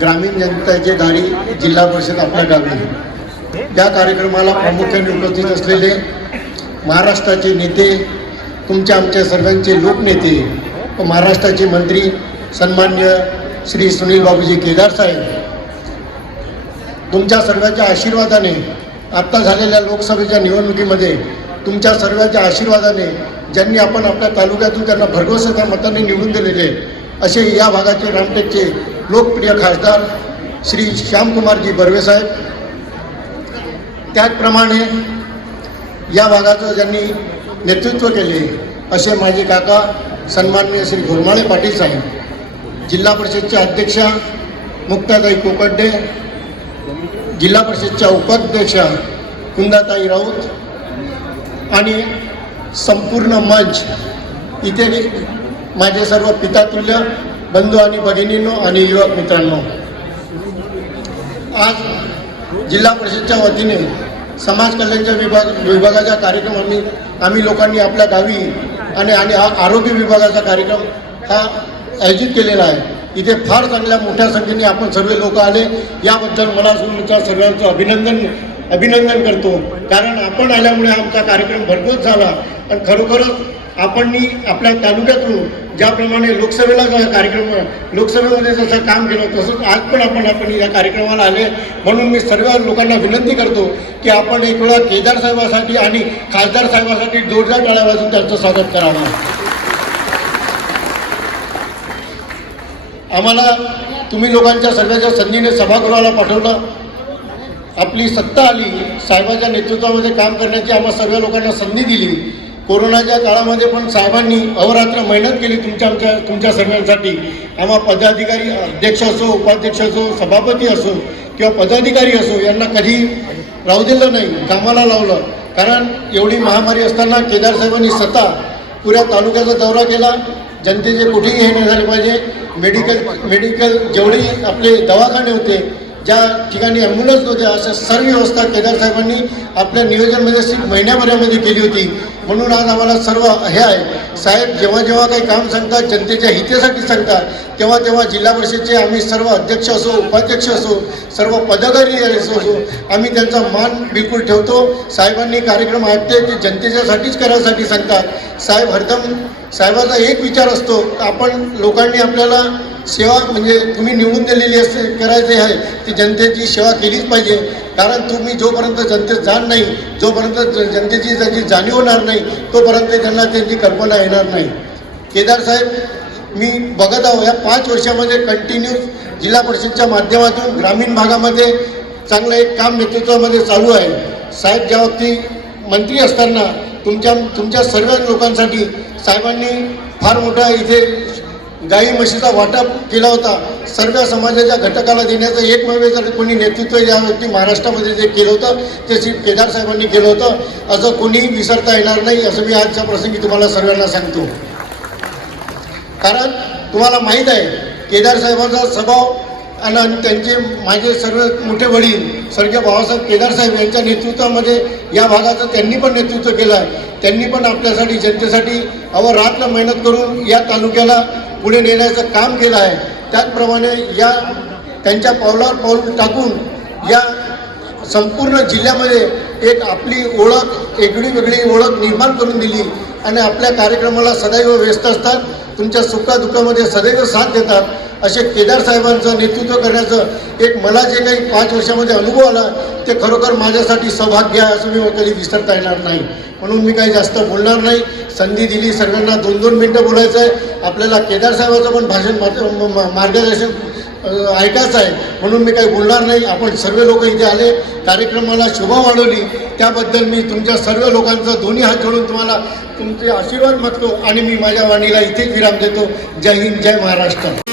ग्रामीण जनतेचे गाडी जिल्हा परिषद आपल्या गावी या कार्यक्रमाला प्रामुख्याने उपस्थित असलेले महाराष्ट्राचे नेते तुमच्या आमच्या सर्वांचे लोकनेते व महाराष्ट्राचे मंत्री सन्मान्य श्री सुनील बाबूजी केदार साहेब तुमच्या सर्वांच्या आशीर्वादाने आत्ता झालेल्या लोकसभेच्या निवडणुकीमध्ये तुमच्या सर्वांच्या आशीर्वादाने ज्यांनी आपण आपल्या तालुक्यातून त्यांना भरघोस मताने निवडून दिलेले असे या भागाचे रामटेकचे लोकप्रिय खासदार श्री श्यामकुमारजी बर्वे साहेब. त्याचप्रमाणे या भागाचं ज्यांनी नेतृत्व केले असे माझे काका सन्माननीय श्री घोरमाळे पाटील साहेब जिल्हा परिषदच्या अध्यक्षा मुक्ताताई कोकडे जिल्हा परिषदच्या उपाध्यक्षा कुंदाताई राऊत आणि संपूर्ण मंच इथे माझे सर्व पितातुल्य बंधू आणि भगिनींनो आणि युवक मित्रांनो आज जिल्हा परिषदच्या वतीने समाज कल्याणच्या विभाग विभागाचा कार्यक्रम आम्ही आम्ही लोकांनी आपल्या गावी आणि आणि हा आरोग्य विभागाचा कार्यक्रम हा आयोजित केलेला आहे. इथे फार चांगल्या मोठ्या संख्येने आपण सर्व लोक आले. याबद्दल मला तुमच्या सर्वांचं अभिनंदन अभिनंदन करतो. कारण आपण आल्यामुळे आमचा कार्यक्रम भरपूर झाला. आणि खरोखरच आपण आपल्या तालुक्यातून ज्याप्रमाणे लोकसभेला कार्यक्रम लोकसभेमध्ये जसं काम केलं तसंच आज पण आपण आपण या कार्यक्रमाला आले. म्हणून मी सर्व लोकांना विनंती करतो की आपण एक वेळा केदार साहेबासाठी आणि खासदार साहेबासाठी जोरदार टाळ्या वाजून त्यांचं स्वागत करावं. आम्हाला तुम्ही लोकांच्या सर्वांच्या संधीने सभागृहाला पाठवलं. आपली सत्ता आली. साहेबाच्या नेतृत्वामध्ये काम करण्याची आम्हा सर्व लोकांना संधी दिली. कोरोनाच्या काळामध्ये पण साहेबांनी अहोरात्र मेहनत केली तुमच्या आमच्या तुमच्या सर्वांसाठी आम्हा पदाधिकारी अध्यक्ष असो उपाध्यक्ष असो सभापती असो किंवा पदाधिकारी असो यांना कधी राहू दिलं नाही कामाला लावलं. कारण एवढी महामारी असताना केदार साहेबांनी स्वतः पुऱ्या तालुक्याचा दौरा केला. जनतेचे कुठेही हे नाही झाले पाहिजे. मेडिकल मेडिकल जेवढे आपले दवाखाने होते ज्या ठिकाणी ॲम्ब्युलन्स नव्हत्या अशा सर्व व्यवस्था केदार साहेबांनी आपल्या नियोजनमध्ये सिर्फ महिन्याभरामध्ये केली होती. म्हणून आज आम्हाला सर्व हे आहे. साहेब जेव्हा जेव्हा काही काम सांगतात जनतेच्या हितेसाठी सांगतात तेव्हा तेव्हा जिल्हा परिषदचे आम्ही सर्व अध्यक्ष असो उपाध्यक्ष असो सर्व पदाधिकारी असो असो आम्ही त्यांचा मान बिलकुल ठेवतो. साहेबांनी कार्यक्रम ऐकते ते जनतेच्यासाठीच करायसाठी सांगतात. साहेब हरदम साहेबाचा एक विचार असतो आपण लोकांनी आपल्याला सेवा म्हणजे तुम्ही निवडून दिलेली असते करायचे आहे ती जनतेची सेवा केलीच पाहिजे. कारण तुम्ही जोपर्यंत जनतेत जाण नाही जोपर्यंत ज- जनतेची त्यांची जाणीव होणार नाही तोपर्यंत त्यांना त्यांची कल्पना येणार नाही. केदार साहेब मी बघत आहो या पाच वर्षामध्ये कंटिन्यू जिल्हा परिषदच्या माध्यमातून ग्रामीण भागामध्ये चांगलं एक काम नेतृत्वामध्ये चालू आहे. साहेब ज्या वक्ती मंत्री असताना तुमच्या तुमच्या सर्व लोकांसाठी साहेबांनी फार मोठा इथे गाई म्हशीचा वाटप केला होता. सर्व समाजाच्या घटकाला देण्याचं एकमेव जर कोणी नेतृत्व या व्यक्ती महाराष्ट्रामध्ये जे केलं होतं ते श्री केदार साहेबांनी केलं होतं. असं कोणीही विसरता येणार नाही असं मी आजच्या प्रसंगी तुम्हाला सर्वांना सांगतो. कारण तुम्हाला माहीत आहे केदार साहेबांचा स्वभाव आणि आणि त्यांचे माझे सर्व मोठे वडील स्वर्गीय बाबासाहेब केदार साहेब यांच्या नेतृत्वामध्ये या भागाचं त्यांनी पण नेतृत्व केलं आहे. त्यांनी पण आपल्यासाठी जनतेसाठी अवरात्र मेहनत करून या तालुक्याला पुढे नेण्याचं काम केलं आहे. त्याचप्रमाणे या त्यांच्या पावलावर पाऊल टाकून या संपूर्ण जिल्ह्यामध्ये एक आपली ओळख वेगळी वेगळी ओळख निर्माण करून दिली आणि आपल्या कार्यक्रमाला सदैव व्यस्त असतात. तुमच्या सुखादुःखामध्ये सदैव साथ देतात. असे केदार साहेबांचं नेतृत्व करण्याचं एक मला जे काही पाच वर्षामध्ये अनुभव आला ते खरोखर माझ्यासाठी सौभाग्य आहे असं मी कधी विसरता येणार नाही. म्हणून मी काही जास्त बोलणार नाही. संधी दिली सर्वांना दोन दोन मिनटं बोलायचं आहे. आपल्याला केदार साहेबाचं पण भाषण म- मार्गदर्शन ऐकायचं आहे. म्हणून मी काही बोलणार नाही. आपण सर्व लोक इथे आले. कार्यक्रमाला शोभा वाढवली. त्याबद्दल मी तुमच्या सर्व लोकांचा दोन्ही हात जोडून तुम्हाला तुमचे आशीर्वाद मागतो आणि मी माझ्या वाणीला इथेच विराम देतो. जय हिंद जय महाराष्ट्र.